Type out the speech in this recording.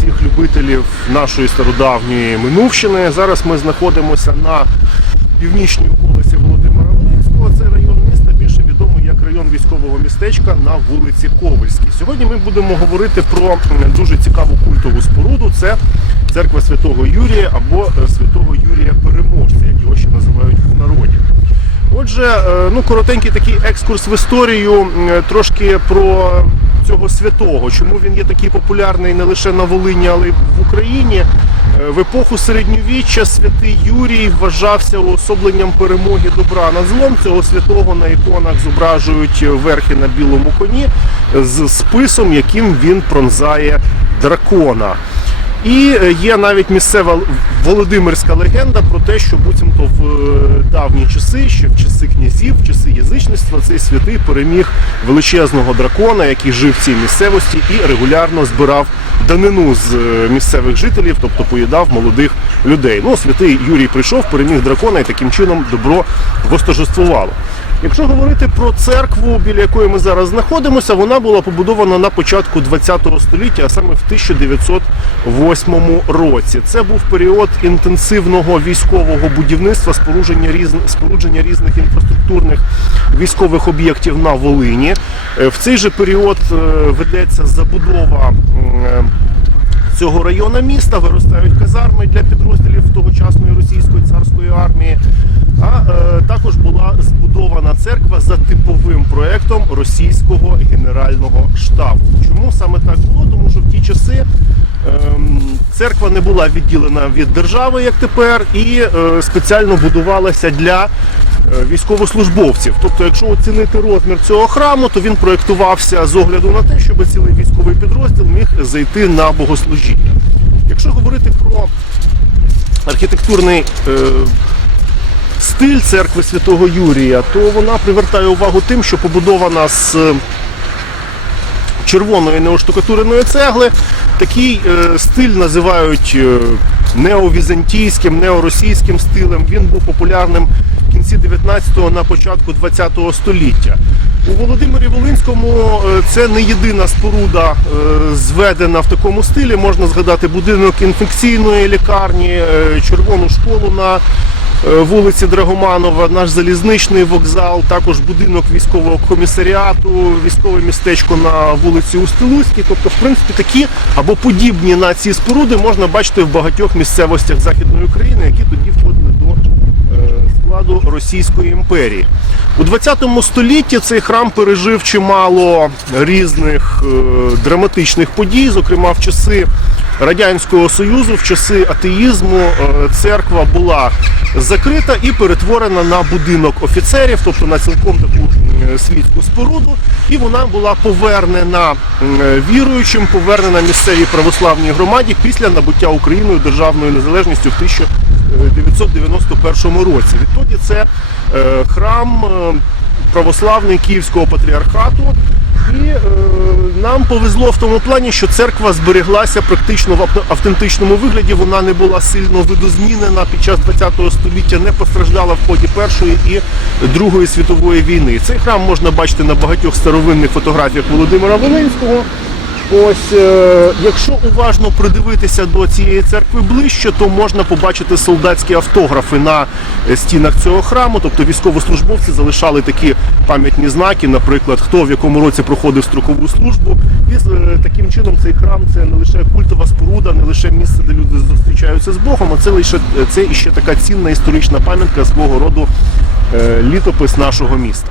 всіх любителів нашої стародавньої Минувщини. Зараз ми знаходимося на північній околиці Володимира Волинського. Це район міста, більше відомий як район військового містечка на вулиці Ковальській. Сьогодні ми будемо говорити про дуже цікаву культову споруду. Це церква Святого Юрія або е, Святого Юрія Переможця, як його ще називають в народі. Отже, е, ну коротенький такий екскурс в історію, трошки про цього святого, чому він є такий популярний не лише на Волині, але й в Україні. Е, В епоху середньовіччя святий Юрій вважався уособленням перемоги добра над злом. Цього святого на іконах зображують верхи на білому коні з списом, яким він пронзає дракона. І е, є навіть місцева Володимирська легенда про те, що буцімто в е, давні часи, ще в часи князів, в часи язичництва, цей святий переміг величезного дракона, який жив в цій місцевості і регулярно збирав данину з е, місцевих жителів, тобто поїдав молодих людей. Ну, святий Юрій прийшов, переміг дракона і таким чином добро восторжествувало. Якщо говорити про церкву, біля якої ми зараз знаходимося, вона була побудована на початку ХХ століття, а саме в 1908 році. Це був період інтенсивного військового будівництва, спорудження різних, спорудження різних інфраструктурних військових об'єктів на Волині. Е, В цей же період е, ведеться забудова. е, цього району міста виростають казарми для підрозділів тогочасної російської царської армії. А е, також була збудована церква за типовим проектом російського генерального штабу. Чому саме так було? Тому що в ті часи церква не була відділена від держави, як тепер, і е, спеціально будувалася для е, військовослужбовців. Тобто, якщо оцінити розмір цього храму, то він проєктувався з огляду на те, щоб цілий військовий підрозділ міг зайти на богослужіння. Якщо говорити про архітектурний е, стиль церкви Святого Юрія, то вона привертає увагу тим, що побудована з червоної неоштукатуреної цегли. Такий е, стиль називають е, неовізантійським, неоросійським стилем. Він був популярним в кінці 19-го, на початку 20-го століття. У Володимирі Волинському е, це не єдина споруда зведена в такому стилі. Можна згадати будинок інфекційної лікарні, червону школу на вулиці Драгоманова, наш залізничний вокзал, також будинок військового комісаріату, військове містечко на вулиці Устилузькій. Тобто, в принципі, такі або подібні на ці споруди можна бачити в багатьох місцевостях Західної України, які тоді входили до е, складу Російської імперії. У 20 столітті цей храм пережив чимало різних е, драматичних подій, зокрема в часи Радянського Союзу, в часи атеїзму е, церква була закрита і перетворена на будинок офіцерів, тобто на цілком таку е, світську споруду, і вона була повернена е, віруючим, повернена місцевій православній громаді після набуття Україною державною незалежністю в 1991 році. Відтоді це е, храм е, православний Київського патріархату. І е, нам повезло в тому плані, що церква збереглася практично в автентичному вигляді. Вона не була сильно видозмінена під час ХХ століття, не постраждала в ході Першої і Другої світової війни. Цей храм можна бачити на багатьох старовинних фотографіях Володимира Волинського. Ось, е, якщо уважно придивитися до цієї церкви ближче, то можна побачити солдатські автографи на е, стінах цього храму. Тобто військовослужбовці залишали такі пам'ятні знаки, наприклад, хто в якому році проходив строкову службу. І е, таким чином цей храм це не лише культова споруда, не лише місце, де люди зустрічаються з Богом, а це лише це іще така цінна історична пам'ятка свого роду літопис нашого міста.